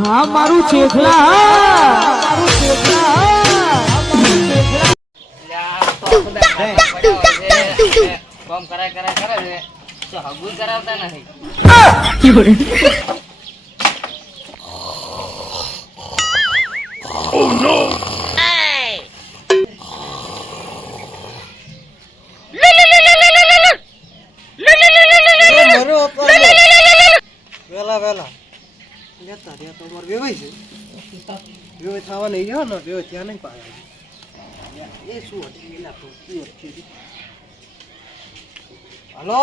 હા મારું ચેખલા મારું ચેખલા કામ કરાય કરે છે તો હગું કરાવતા નથી. વેલા લેતા ત્યાં તો અમારે વેવાય છે વેવાય થવા નહીં રહ્યો ને વેવાય ત્યાં નહીં પાડે એ શું હતું એલા તો શું હતું હલો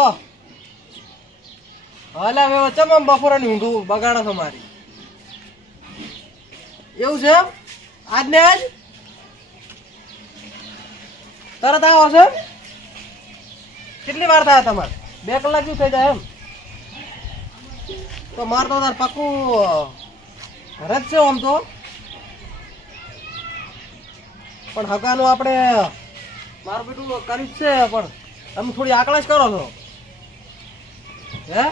હલા વેવા ચમ આમ બપોરાની ઊંઘ બગાડો છો મારી એવું છે આજ ને આજ તરત આવો છો કેટલી વાર થાય તમારે 2 કલાક જેવું થઈ જાય એમ તો માર તો તાર પાકું ઘરે જ છે આમ તો પણ હગાનું આપણે મારું બેટું કર્યું જ છે પણ તમે થોડી આકડા જ કરો છો હે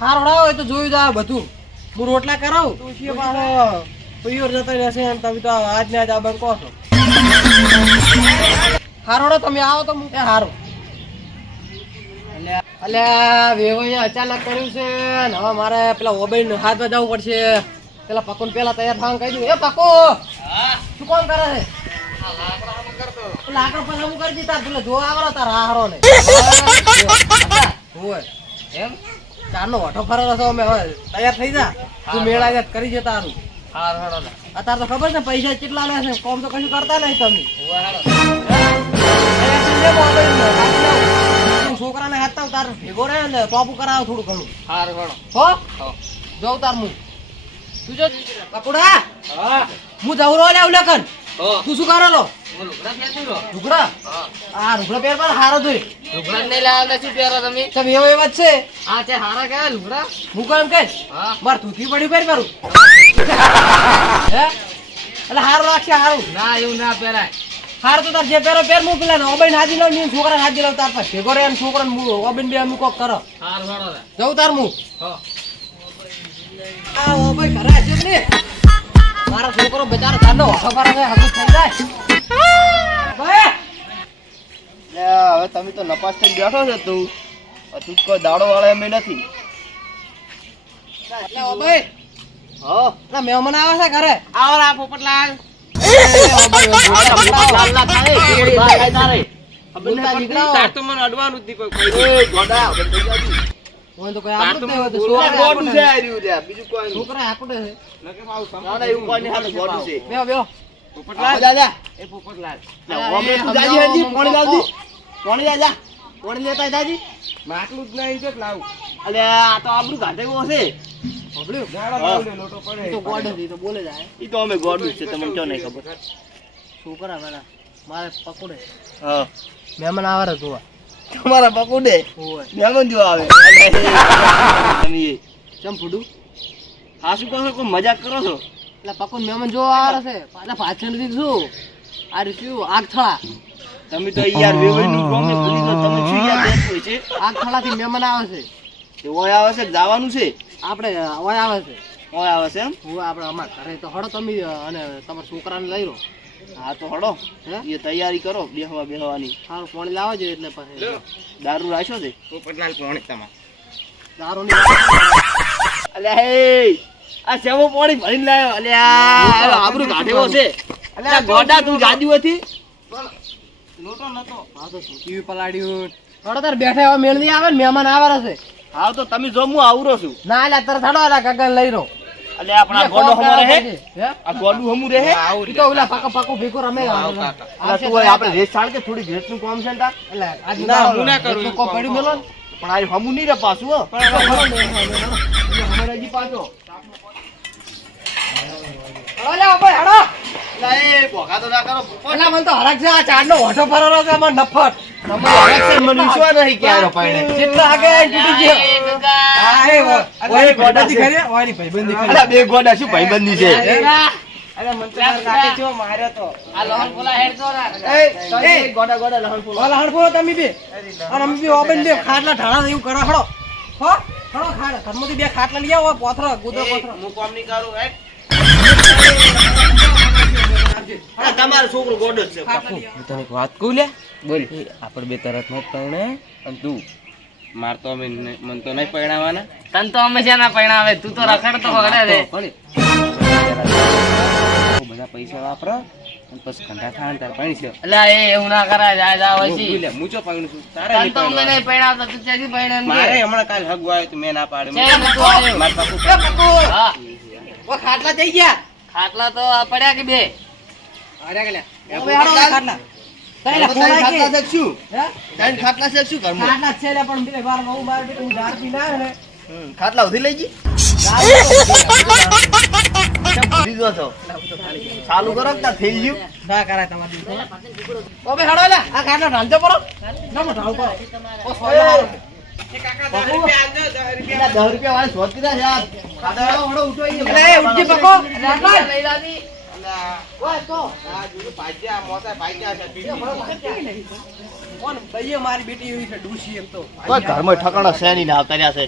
હાર વડાવો એ તો જોયું જાય બધું હું રોટલા કરાવું તું છીએ પાછો પિયર જતા રહેશે એમ તમે તો આજ ને આજ આ બંધ કહો છો હાર વડો તમે આવો તો એ હારું અલ્યા વેવાઈએ અચાનક કર્યું છે ને હવે મારે પેલા ઓબેન હાથમાં જવું પડશે પેલા પકોન પેલા તૈયાર થવાનું કહી દઉં એ પકો શું કોણ કરે છે લાકડો પછી હું કરી દી તાર પેલા જોવા આવડો તાર હારો ને હોય એમ ચારનો વઠો ફરેલો છો અમે હવે તૈયાર થઈ જા તું મેળા જા કરી જતા તારું હાર હાડો ને અત્યારે તો ખબર છે પૈસા કેટલા લે છે કોમ તો કશું કરતા નહીં તમે છોકરાને હાથતા તાર ભેગો રહે ને ટોપું કરાવો થોડું ઘણું હાર હાડો હો જવું તાર હું તું જો પકુડા હું જવું રહો લે ઉલ્લેખન તું શું કરો લો લુગડા પહેરતી રહો. લુગડા આ લુગડા પહેર પર હારો જોઈ લુગડા નહીં લાવતા શું પહેરો તમે? તમે એવા જ છે આ તે હારા કેવા લુગડા? હું કેમ કે હા માર તુથી પડ્યું પહેર કરું હે એટલે હારું લાગશે હારું ના એવું ના પહેરાય. હારું તો તાર જે પહેરો પહેર હું પેલા ઓબેન હાજી લઉં ને છોકરા હાજી લઉં તાર પાસે ભેગો રે ને છોકરા ઓબેન બે અમુક કોક કરો હાર હાડો ને જવું તાર હું હો આ ઓબે ઘરે આજો ને મારો છોકરો બચારો તારનો ઓછો કરે છે હગું થઈ જાય હવે તમે તો નપાસ થઈ બેઠો છે તું તું કોઈ દાડો વાળા એમ નથી. એટલે ઓબે હા ના મહેમાન આવે છે ઘરે આવો રા પોપટલાલ. તાર તો મને અડવાનું જ નહીં કોઈ. કોઈ તો કોઈ આપણું જ નહીં હોય તો ગોડું છે છોકરા આ રહ્યું ત્યાં, બીજું કોઈ નહીં. છોકરા આકડે છે નકે મારું સંપૂર્ણ ના, ના, એવું કોઈ નહીં, હાલે ગોડું છે. બેહો બેહો પોપટલાલ. દાદા એ પોપટલાલ. ઓમે તું જાજી હજી પાણી લાવજી પાણી જા પાણી લેતા દાદી માટલું જ નહીં છે કે લાવું. અલે આ તો આપણું ઘાટે કો છે હોબળ્યું ગાળો લાવું ને લોટો પડે. તો ગોડ હતી તો બોલે જાય ઈ તો અમે ગોડું જ છે, તમને ક્યાં નહીં ખબર. છોકરા વેલા મારે પકોડે હા મહેમાન આવે રે જોવા તમારા પકોડે ઓય મહેમાન જો આવે તમે એ ચમ ફૂડું હા શું કહો છો, કોઈ મજાક કરો છો? એટલે પકોડ મહેમાન જોવા આવે છે પાછા પાછળથી શું આ રીશું આગ થળા તમે તો યાર વેવાઈનું કામ ને ભૂલી તો તમે શું યાર બેઠો હોય છે આગ થળાથી મહેમાન આવે છે તે ઓય આવે છે કે જવાનું છે? આપણે ઓય આવે છે ઓય આવે છે એમ? હું આપણે અમાર ઘરે તો હડો તમે અને તમારા છોકરાને લઈ રહો હા તો હડો હે એ તૈયારી કરો બેહવાની. સારું પાણી લાવો જોઈએ એટલે પછી દારૂ રાખ્યો છે? પોપટલાલ પોણી તમારે. દારૂ ની અલ્યા હે આ સેવો પાણી ભરીને લાવ્યો. અલ્યા આબરૂ કાઢેવો છે. અલ્યા ગોડા તું જાદુ હતી લોટો નતો. હા તો ટીવી પલાડ્યું હડો તાર બેઠા એવા મેળ નહીં આવે ને મહેમાન આવે છે હા તો તમે જો હું આવરો છું. ના એટલે તરત હડો એટલે કાકા લઈ રહો અલ્યા આપણા ગોડો હમો રહે હે આ ગોડું હમું રહે. ઈ તો ઓલા પાકો પાકો ભેગો રમે આવો કાકા. અલ્યા તું હોય આપણે રેસ ચાલ કે થોડી રેસનું કામ છે ને તાર. એટલે આજ ના, હું ના કરું. કો પડ્યું મેલો ને પણ આ હમું નહીં રે પાછું હો. હમણાં હજી પાછો હડો લે ભાઈ હડો અલ્યા એ ભોગા તો ના કરો. એટલે મને તો હરક છે આ ચારનો ઓઠો ફરવાનો છે અમાર નફટ મને વિશ્વાસ નહીં કે આરો પાડે. જેટલા આગે તૂટી ગયો હા એ ઓય ગોડાથી ખરી ઓયની ભાઈબંધી ખરી અલ્યા બે ગોડા શું ભાઈબંધી છે? અરે મન તો માર કાકે જો માર્યો તો આ લોહન બોલા હેડ તો રા. એ ગોડા ગોડા લહણ ફૂલ. ઓલા હડફો તમે બે અને અમે બે ઓબન બે ખાટલા ઢાળા એવું કરો હડો હો ખડો ખાડ ઘરમાંથી બે ખાટલા લઈ આવો પોથરો ગોદરો પોથરો હું કોમ નહીં કરું હે આ તમારો છોકરો ગોડો જ છે ખાટલા લઈ આવો. હું તને એક વાત કહું લે બોલ આપણે બે તરત નો પરણે અને તું માર તો અમે મન તો નહીં પરણાવવાના તન તો અમે છે ના પરણાવે તું તો રખડતો હરે રે બધા પૈસા વાપરો અને પછી કંડા ખાન તાર પાણી છે એટલે એ એવું ના કરાય જાય જા વસી લે હું ચો પાણી છું તારે તન તો અમે નહીં પરણાવતો તું ત્યાંથી પરણાવ મારે હમણાં કાલ હગવો આવ્યો તો મેં ના પાડી માર પાકું એ પપ્પુ હા ઓ ખાટલા થઈ ગયા ખાટલા તો આ પડ્યા કે બે અરે કે લે હવે હાડો ખાટલા તાઈલા ખોલા કે શું હે તાઈન ખાટલા છે શું ઘરમાં ખાટલા છે લે પણ બે વાર બહુ માર બેટું ઝાડ પી ના ને ખાટલા ઉધી લઈ ગઈ દીધો છો ચાલુ કરો કે થઈ ગયું ના કરાય તમારી ઓ બે હાડો લે આ ખાટલા ઢાલજો પરો ના મો ઢાલ પરો ઓ સોય ₹10 વાળા શોધતી ના છે આ ખાટલા વડો ઉઠો ઈ અલે એ ઉઠી પકો લઈ લાદી ઓય તો આ જુઓ ભાગ્યા મોસા ભાગ્યા છે કોણ ભાઈએ મારી બેટી એવી છે ડૂસી એમ તો કોઈ ઘરમાં ઠકાણા શેની ના આવતા રહ્યા છે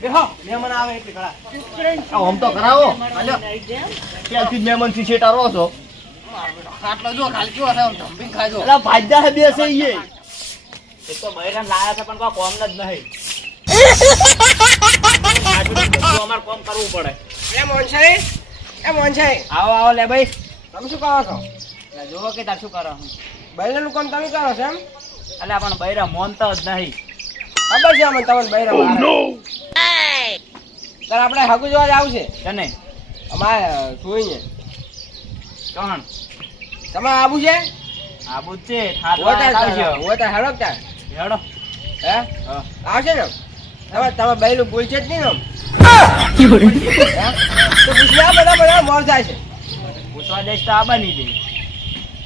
બેહો મહેમાન આવે એટલે ઘણા આમ તો કરાવો હાલો ક્યાંથી મહેમાન થી છેટારો છો ખાટલો જો ખાલી કેવો છે આમ ધંભી ખાજો અલા ભાગ્યા છે બે છે ઈ એ તો બૈરાન લાયા છે પણ કોઈ કોમ જ નહીં અમાર કોમ કરવું પડે એ મોનસાઈ આવો આવો લે ભાઈ તમે શું કરો છો જોવો કે તાર શું કરો બૈરાનું કામ તમે કરો છો એમ એટલે પણ બૈરા મોનતો જ નહીં ખબર છે અમને તમને બૈરા મારે તાર આપણે હગુ જોવા જ આવશે તને અમારે જોઈએ કોણ તમે આબુ છે આબુ જ છે આવજો ઓતા હેડો તાર હેડો હે હા આવશે ને તમે બૈરું બોલ છે જ નહીં ને હે? તો પૂછ્યા બધા મોર જાય છે પૂછવા દઈશ તો આબા નહીં દે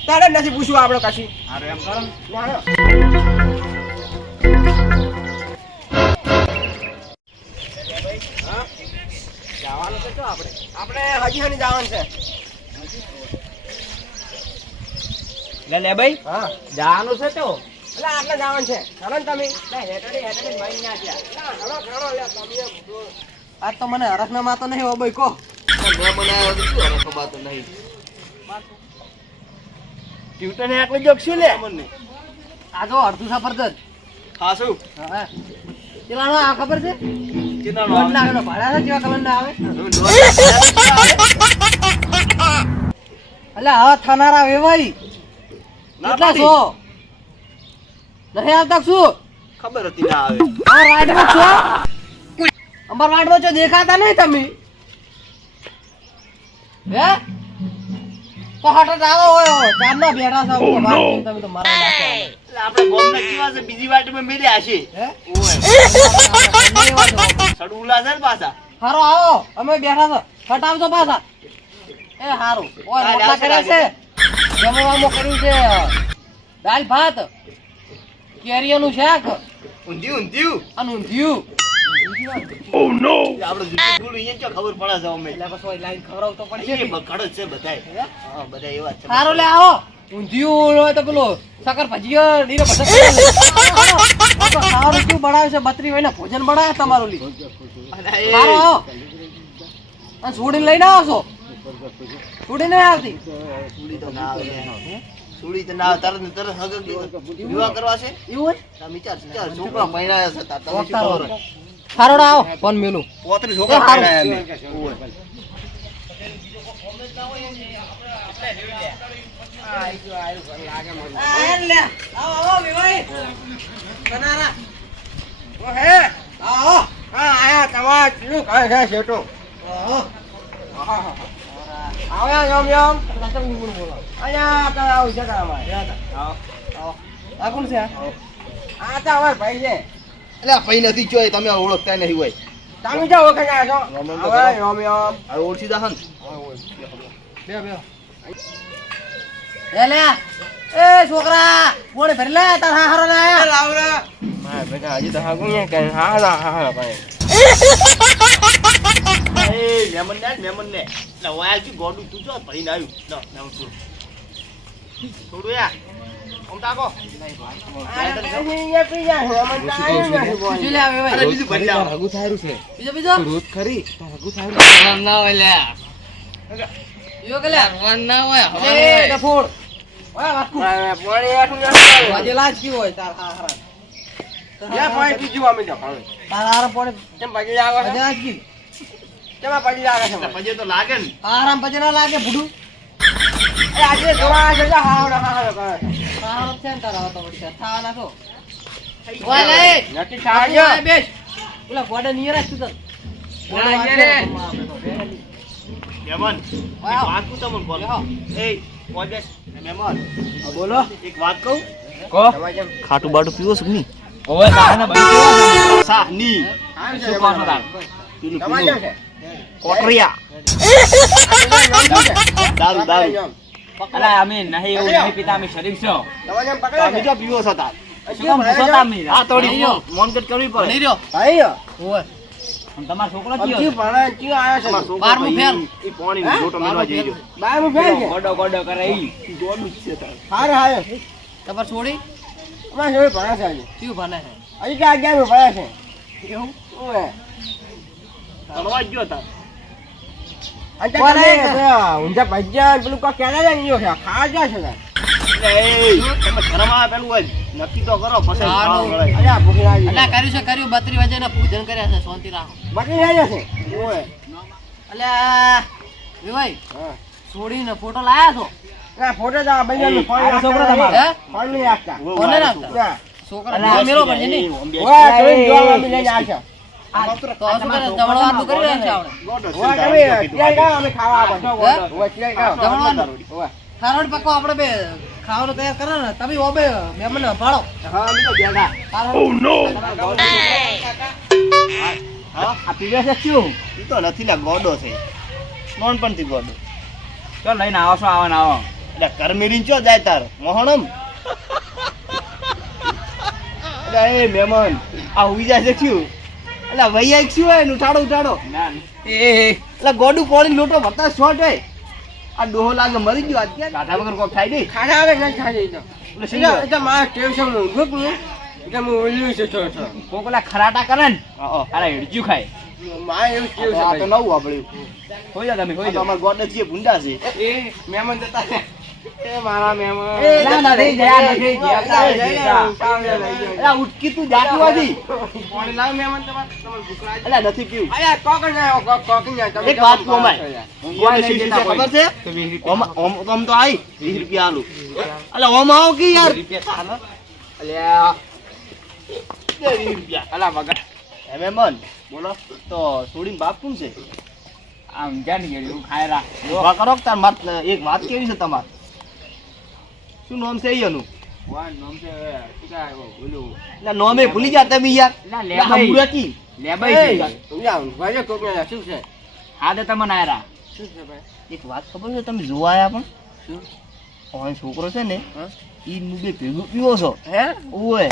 તારે જ નથી પૂછવું આપણે કશું હારું એમ કરો ને. જવાનું છે તો આપણે હજી હની જવાનું છે લે ભાઈ હા જવાનું છે તો એટલે આટલે જવાનું છે ચાલો ને તમે ભાઈ ના આજ તો મને હરખના માં તો નહીં હો ભાઈ કહો મહેમાન આવ્યો તો શું હવે ખબર તો નહીં ટ્યુટર ને આટલું જોક શું લે મને આ જો અડધું સફરજન હા શું હા પેલાનો આ ખબર છે કેટલા દોઢ લાખનો ભાડા છે કેવા કલર ના આવે એટલે હવે થનારા વેવાઈ કેટલા છો નહીં આવતા શું ખબર હતી ના આવે આ રાઈડમાં છો અમાર રાઈડમાં છો દેખાતા નહીં તમે હે તો હઠ આવો હોય ચાંદના બેઠા છો હું વાત કરી તમે તો મારા નાખ્યા એટલે આપણે ગોમના કેવા છે બીજી વાટમાં મેલ્યા હશે હે ઓય સડુલા છે ને પાછા હારો આવો અમે બેઠા છો હટાવજો પાછા એ હારું ઓય રોટલા કર્યા છે જમવામાં કર્યું છે દાળ ભાત કેરીઓનું શાક ઊંધિયું ઊંધિયું અને ઊંધિયું આપણે જુઠ્ઠું બોલું અહીંયા ક્યાં ખબર પડે છે અમે એટલે પછી લાઈન ખવડાવતો પડશે એ ને. બખડ જ છે બધાય હા બધા એવા જ છે હારું લે આવો ઊંધિયું હોય તો પેલો સકર ભજીયો નીરો બધો સારું શું બનાવે છે બત્રી હોય ને ભોજન બનાવે તમારું લી અરે એ હારો આવો અને છોડીને લઈને આવો છો છોડી નહીં આવતી સુડી તો ના આવે સુડી તો ના આવે તરત ને તરત હગર વિવાહ કરવા છે એવું હોય તમે વિચાર છોકરા પૈણાયા છે તાર તમે શું ખબર હોય? હારો આવો ફોન મેલું પોતરી છોકરા એ હારું. પૈણાયા અમે ઓય. એટલે આ પૈ નથી જોઈ તમે ઓળખતા નહીં હોય હવે ઓળખી જા હન એ છોકરા કોણ ભરી લે તાર હારો લે મારા બેટા હજી તો હાગું ને કઈ હા ભાઈ એ મેમન ને એટલે વાયા કી ગોડું તું જો ભઈને આવ્યું લો નામ તું થોડું યા ઓમ તાકો બીજું લે આવે અરે ભાઈ બીજું ભરી લાવો હગું થાયરું છે બીજો રોજ ખરી તો હગું થાયરું ના હોય લે બીજો કે લે વન ના હોય એ ડફોડ ઓય વાટકુ વાજે લાજ કી હોય તાર હારા યા પાણી પીજો અમે તો હવે તાર હારા પડે કેમ ભાગી આવે વાજે લાજ કી કેમાં ભાગી આવે છે પછી તો લાગે ને આરામ પછી ના લાગે ભૂડું એ આજે જોવા છે હાવડા હારો છે ને તારા તો વળી થા નાખો ઓય લે નક્કી ખાજો ઓય બેસ ઓલા ગોડે નિયર જ તું મહેમાન વાહ. વાત કહું તમને બોલો વાહ. એ પોજેસ મહેમાન બોલો એક વાત કહું કો ખાટું બાટું પીવો છો નહીં ઓવે સાને બની સા ની શું કોણ હતા પેલું કોટરિયા દારૂ દારૂ અલા અમે નહીં એવું નહીં પીતા અમે શરીફ છો તમે જો પીવો છો તાર શું કામ પૂછો તા અમે આ થોડી મોનકટ કરવી પડે નહીં રહ્યો ભાઈ ઓય અને તમારો છોકરો કયો અબજી ભણા ક્યું આયા છે બારમું ફેલ. ઈ પાણી લોટો મેલવા જઈ રહ્યો બારમું ફેલ છે ગોડો ગોડો કરે ઈ ગોડું જ છે તાર હારે હારે તમાર છોડી અમાર જોઈ ભણા છે આજે શું ભણે છે હજી ક્યાં ગયા ભણા છે એવું ઓએ ભણવા જ ગયો તાર કોને? ઊંઝા ભજીયા પેલું કો કેડા જાય ને યો ખા જાય છે તાર તમે ઘરમાં આવે પેલું હોય નક્કી તો કરો પછી ખાવા મળે અલ્યા ભૂખી લાગી અલ્યા કર્યું છે કર્યું 32 વાગે ને પૂજન કર્યા છે શાંતિ રાખો બાકી જાય છે ઓએ અલ્યા વિભાઈ હા છોડીને ફોટો લાયા છો ના ફોટો જા ભાઈ આ છોકરો તમારો. હે ફોન નહીં આપતા કોને રાખતા? છોકરા અલ્યા, જોવા મેલો પડશે નહીં ઓએ જોઈ જોવા બી લઈને આવશે તો શું કરે જમણવાનું કરી રહ્યા છે આપણે ઓએ તમે ક્યાં ગયા અમે ખાવા આવવા ઓએ ક્યાં ગયા જમણવાનું? ઓએ ખારોડ પકો આપણે બે ખાવાનું તૈયાર કરો ને તમે ઓબે મહેમાન ભાળો હા અમે તો ગયા હા આ પીવે છે શું ઈ તો નથી લા ગોડો છે નોનપણથી ગોડો ચલ લઈને આવો છો આવો ને આવો એટલે કરમીરીન ચો જાય તાર મોહણમ એટલે એ મહેમાન આ હુઈ જાય છે શું એટલે વૈયા એક શું હોય ને ઉઠાડો ઉઠાડો ના એટલે ગોડું પોણી લોટો ભરતા શોર્ટ હોય આ ડોહો લાગે મરી ગયો આજ ક્યાં કાઢા વગર કોક થાય નહીં ખાડા આવે ના ખાડે એટલે શું એટલે મારા ટેવ છે હું ઊંઘું છું એટલે હું ઓલ્યું છે છો છો કોક ઓલા ખરાટા કરે ને હા અરે હેડજ્યું ખાય મારે એવું કેવું છે આ તો નવું આપડ્યું હોઈ જા તમે હોઈ આ તો જાઓ અમાર ગોડ છે ભૂંડા છે એ મહેમાન જતા છે એ મારા મહેમાન ના, નથી ગયા, નથી ગયા. અલા ઉટકી તું જાતું હતી પાણી લાવ મહેમાન તમારે ભૂખ લાગે અલા નથી પીવું અલા કોક ના કોક ના એક વાત કહું અમારે કોઈ નહીં દેતા કોઈ. ખબર છે તો 20 રૂપિયા. ઓમ તો આઈ 20 રૂપિયા આલું અલા ઓમ આવો કે યાર 20 રૂપિયા ચાલે. અલ્યા 20 રૂપિયા અલા વગર હે મહેમાન બોલો તો છોડીને બાપ કોણ છે આમ ક્યાં નહીં ગયું ખાય રા ઉભા કરો કે તાર માર એક વાત કેવી છે તમાર શું નામ છે એનું વાન નામ છે શું કાય ઓલું ના નોમે ભૂલી ગયા તમે યાર ના, ના લેબાઈ. હમુરાતી લેબાઈ છે. ભાઈ કોક શું છે હા તો તમને આયરા શું છે ભાઈ એક વાત ખબર છે તમે જોવા આયા પણ શું ઓય છોકરો છે ને ઈ મુબે ભેગું પીવો છો હે ઓય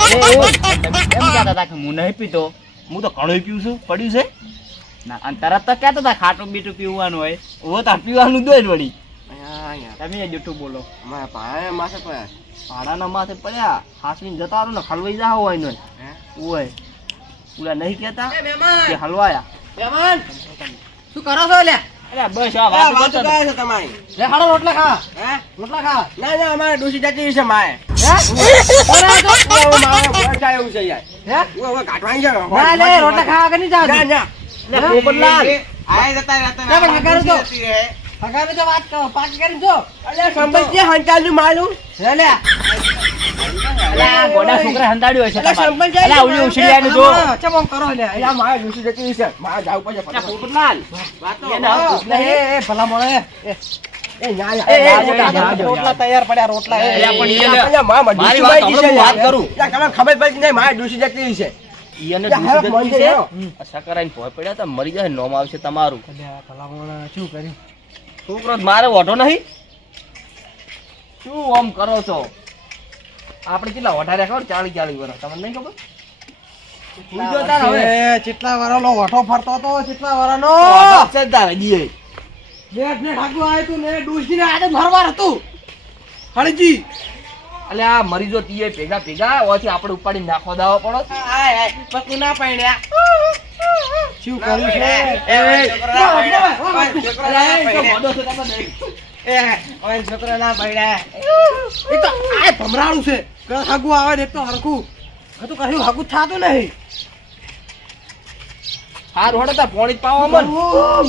તમે કેમ કહેતા હતા કે હું નહીં પીતો હું તો ઘણું પીવું છું પડ્યું છે ના અને તરત તો કહેતા હતા ખાટું બીટું પીવાનું હોય ઓ તાર પીવાનું દોય જ વળી તમે એ જૂઠું બોલો ભાડાના માથે પડ્યા હાસવીને જતા રહો ને હલવાઈ જા હોય ને ઓય પૂરા નહીં કહેતા એ મહેમાન કે હલવાયા મહેમાન શું કરો છો લે અરે બસ આ વાત કરતો હતો. છે તમારી લે હાડો રોટલા ખા હે રોટલા ખા ના ના અમારે ડોસી જતી છે માએ હે કોણ આવ્યો તો? મારે પહોંચાય એવું છે યાર હે હવે કાઢવાની છે ના લે રોટલા ખાવા કે નહીં જાવ ના ના હે? પોપટલાલ આય જતા રહેતા ના, પણ હગારું તો. હગાને તો વાત કરો પાકી કરીને જો અલ્યા સંબંધ હંતાલું માલું લે લે અલા ગોડા છોકરા હંતાડ્યો હશે અલા, તમારે. સરપંચ આવી અલા ઓલી ઉછળ્યાનું જો ચમ આમ કરો લે અલ્યા મારે ડોસી જતી છે મારે જાવ પડશે અલા, પોપટલાલ એને આ પૂછ એ નહીં. એ ભલા મોણે એ ના એ, એ, જાજો, રોટલા જાજો, રોટલા જાજો. તૈયાર પડ્યા રોટલા એ. અલ્યા, પણ અલ્યા, અલ્યા, મારે મારી ડોસી વાત બાઈ સાંભળો, છે હું વાત યાર. કરું. યાર, તમને ખબર પડી નહીં મારે ડોસી જતી છે ઈ એને યાર, દૂષિત હવે જતી મંદિર છે. આવો. આ સકરાઈને ભોંય પડ્યા તા મરી જાય નોમ આવશે તમારું અલ્યા, ભલા મોણે શું કર્યું છોકરો જ મારે ઓઢો નહીં શું આમ કરો છો આપણે કેટલા ઓઢા ખબર 40 વર્ષ તમને નહીં ખબર તું જો તાર હવે એ, ચેટલા વાળાનો ઓઠો ફરતો હતો ચેટલા વાળાનો ઓઢો છે જ તારે જીએ. બેટ ને ઠાકુ આવ્યું તું ને ડૂસી ને આજે ભરવાર હતું હળજી અલે આ મરીજો ટીએ ભેગા ભેગા ઓથી આપણે ઉપાડી નાખવા દાવો પડો. પક્કું ના પાડ્યા. શું કર્યું છે છોકરા ના પાડ્યા. એ તો આ ભમરાળું છે હગું આવે ને એક તો હરખું હતું કહ્યું હગું થતું નહીં હાર હોડે તા પોણી જ પાવા મન.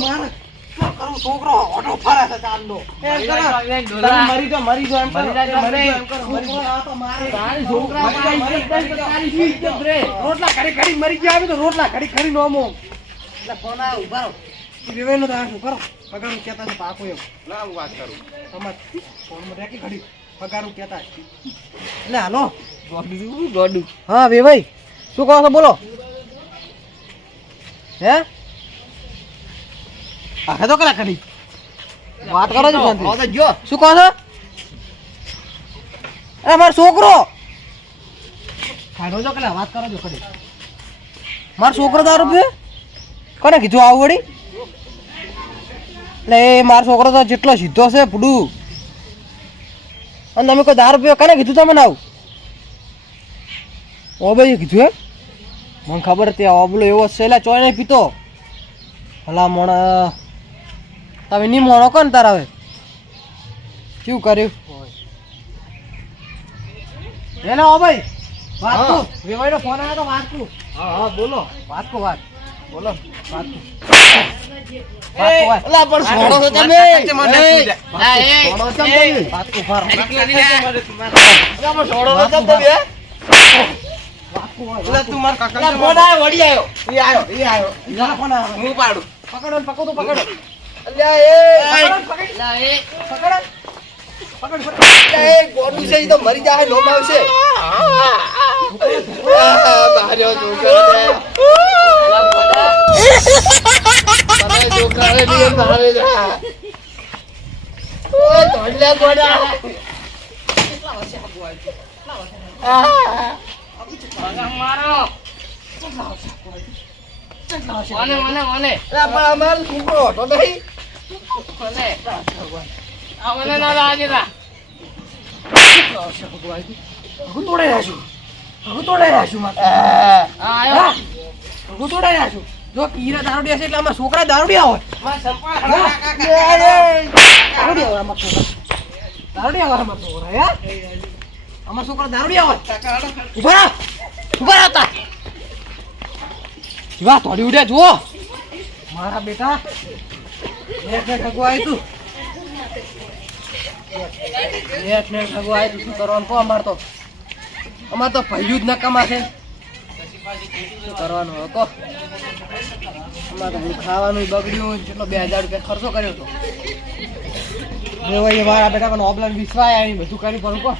મારે શું કરું છોકરો ઓટો ફરે છે ચાંદનો એમ કરો. તમે મરી જાઓ, મરી જાઓ એમ કરો. મરી જાઓ, મરી જાઓ એમ છોકરો આ તો મારે તારી છોકરા પાસે ઇજ્જત નહીં તો તારી શું ઇજ્જત રે? રોટલા ઘડી ઘડી મરી ગયા આવી તો રોટલા ઘડી ઘડી નોમો એટલે ફોન આવ્યો ઉભા રહો વિવેકનો તો આ શું કરો પગારું કહેતા છે પાકો એમ ના હું વાત કરું. તમાર ફોનમાં રેકી ઘડી પગારું કહેતા છે. એટલે હાલો ગોડું. હા વિવેક શું કહો છો બોલો હે આખે તો કલા ઘડી વાત કરો છો શાંતિ. હવે તો જો શું કહો છો અરે મારો છોકરો ખાડો છો કલા વાત કરો છો ઘડી મારો છોકરો દારૂ પીવે કોને કીધું આવું વળી એટલે એ મારો છોકરો તો જેટલો સીધો છે ફૂડું અને તમે કોઈ દારૂ પીવો કોને કીધું તમને આવું ઓબે કીધું હે મને ખબર હતી ઓબલો એવો છે એટલે ચોય નહીં પીતો ભલા મોણ તમે નહીં મોણો કોણ તારા હવે શું કર્યું હેલો ઓ ભાઈ વાત હા. તું વેવાઈનો ફોન આવ્યો તો વાત તું હા હા બોલો વાત કો વાત બોલો. વાત તું વાત કો વાત અલા પણ છોડો છો તમે. કાચે મને એ, તું જા. આ એ, છોડો છો તમે. વાત કો ફાર અલા પણ છોડો છો તમે, હે? વાત કો વાત એટલે તું મારા કાકા અલા ફોન આવ્યો, વળી આવ્યો. એ આવ્યો, એ આવ્યો. ઈલા ફોન આવ્યો હું પાડું. પકડો ને પકડો પકડો અલ્યા એ, અલા એ પકડ પકડ અલ્યા એ ગોડું છે, ઈ તો મરી જાય લોમ આવશે. માર્યો છોકરો ને. મારા છોકરાને બી એમ ભાવે છે. ઓય ધોળિયા ગોડા. મારો. મને મને મને અલા પણ અમારો છોકરો હતો નહીં. મને આ મને ના લાગે તા. હું તોડાઈ રહ્યા છું હું તોડાઈ રહ્યા છું મારે આ આવ્યો. હું તોડાઈ રહ્યા છું જો કીરા દારૂડિયા છે એટલે અમારા છોકરા દારૂડિયા હોય મારા સંપા દારૂડિયા હોય અમારા છોકરા દારૂડિયા હોય અમારા છોકરા હે અમારા છોકરા દારૂડિયા હોય ઉભા રહો ઉભા હતા વાહ થોડી ઉડ્યા જુઓ મારા બેટા એક ઠગો આવી તું એક ઠગો આવી તું શું કરવાનું કહો અમારે તો પહેલું જ નકામા છે શું કરવાનું હવે કહો અમારે તો ખાવાનું બગડ્યું કેટલો 2000 રૂપિયા ખર્ચો કર્યો હતો મારા બેટા પણ ઓબલાન વિશ્વાય આવી બધું કરી પણ કહો